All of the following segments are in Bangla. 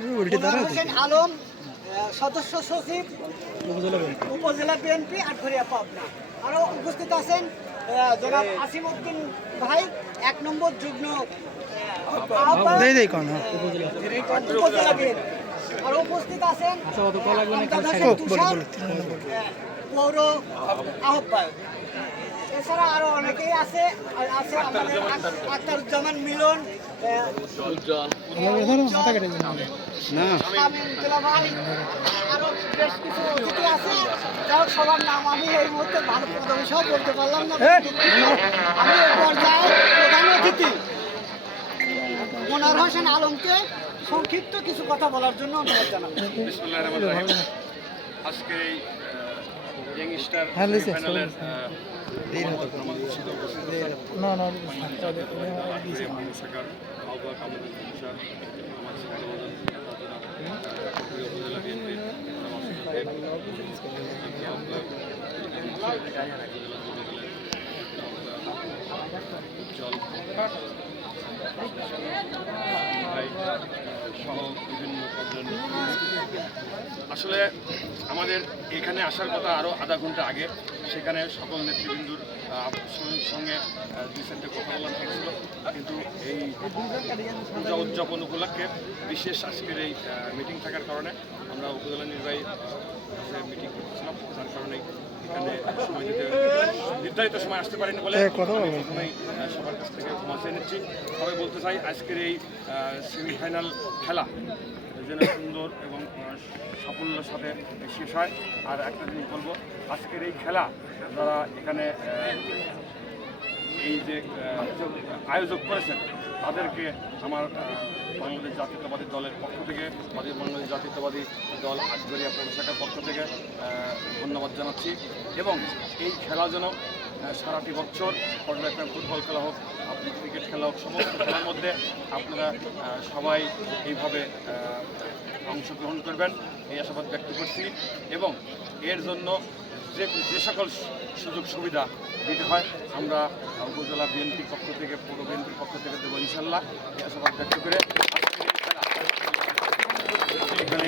হোসেন আলম সদস্য সচিব উপজেলা বিএনপি আটঘরিয়া পাবনা। আরও উপস্থিত আছেন জনাব আসিম উদ্দিন ভাই এক নম্বর যুগ্ম উপজেলা বিএনপি আর উপস্থিত আছেন আহ, পৌর আহ্বায়ক। এছাড়া আরও অনেকেই আছে আর আছে আমাদের আক- আখতারুজ্জামান মিলন আরও বেশ কিছু অতিথি আছে। যাই হোক সবার নাম আমি এই মুহূর্তে ভালো প্রথমে সব বলতে পারলাম না। আমি পর্যায়ে প্রধান অতিথি মনোয়ার হোসেন আলমকে সংক্ষিপ্ত কিছু কথা বলার জন্য অনুরোধ জানাব। বিসমুল্লাহির রহমানির রহিম। আজকে এই আসলে আমাদের এখানে আসার কথা আরও আধা ঘণ্টা আগে সেখানে সকল নেতৃবৃন্দুর সঙ্গে- দুই সেন্টে কথা বলা হয়েছিল। কিন্তু এই পূজা উদযাপন উপলক্ষে বিশেষ আজকের এই মিটিং থাকার কারণে আমরা উপজেলা নির্বাহী মিটিং করতেছিলাম তার কারণে এখানে সময় দিতে নির্ধারিত সময় আসতে পারিনি বলে প্রথমেই সবার কাছ থেকে ক্ষমা চেয়ে নিচ্ছি। তবে বলতে চাই আজকের এই সেমিফাইনাল খেলা যেন সুন্দর এবং সাফল্যের সাথে শেষ হয়। আর একটা জিনিস বলব আজকের এই খেলা যারা এখানে এই যে আয়োজক করেছেন তাদেরকে আমার বাংলাদেশ জাতীয়তাবাদী দলের পক্ষ থেকে আমাদের বাংলাদেশ জাতীয়তাবাদী দল আটগরিয়া পৌর শাখার পক্ষ থেকে ধন্যবাদ জানাচ্ছি। এবং এই খেলা যেন সারাটি বছর পর্যায়ক্রমে ফুটবল খেলা হোক, আপনি ক্রিকেট খেলা হোক, সমস্ত খেলার মধ্যে আপনারা সবাই এইভাবে অংশগ্রহণ করবেন। এই আশাবাদ ব্যক্ত করছি। এবং এর জন্য যে যে সকল সুযোগ সুবিধা দিতে হয়, আমরা উপজেলা বিএনপির পক্ষ থেকে, পৌর বিএনপির পক্ষ থেকে দেবো ইনশাল্লাহ। এই আশাবাদ ব্যক্ত করে আজকের এই খেলা এখানে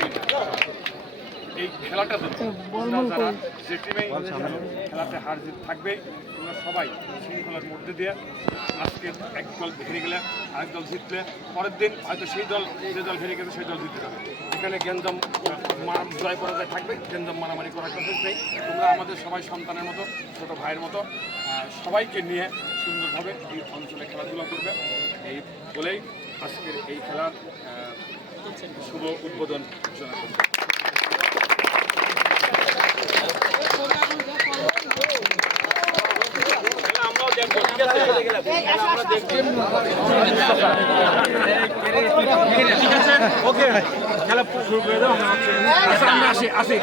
এই খেলাটা যারা যে টিমেই খেলো, খেলাতে হার জিত থাকবেই তোমরা সবাই শৃঙ্খলার মধ্যে দিয়ে আজকে এক দল হেরে গেলে আরেক দল জিতলে পরের দিন হয়তো সেই দল যে দল হেরে গেছে সেই দল জিতে যাবে। এখানে গেঞ্জাম মার জয় করা যায় থাকবে গেঞ্জাম মারামারি করার কথা নেই। তোমরা আমাদের সবাই সন্তানের মতো ছোট ভাইয়ের মতো সবাইকে নিয়ে সুন্দরভাবে এই অঞ্চলে খেলাধুলা করবে। এই বলেই আজকের এই খেলার শুভ উদ্বোধন ঘোষণা আমরাও দেখব ঠিক আছে ঠিক আছে? ওকে খেলা শুরু করে দাও। আমরা আসি।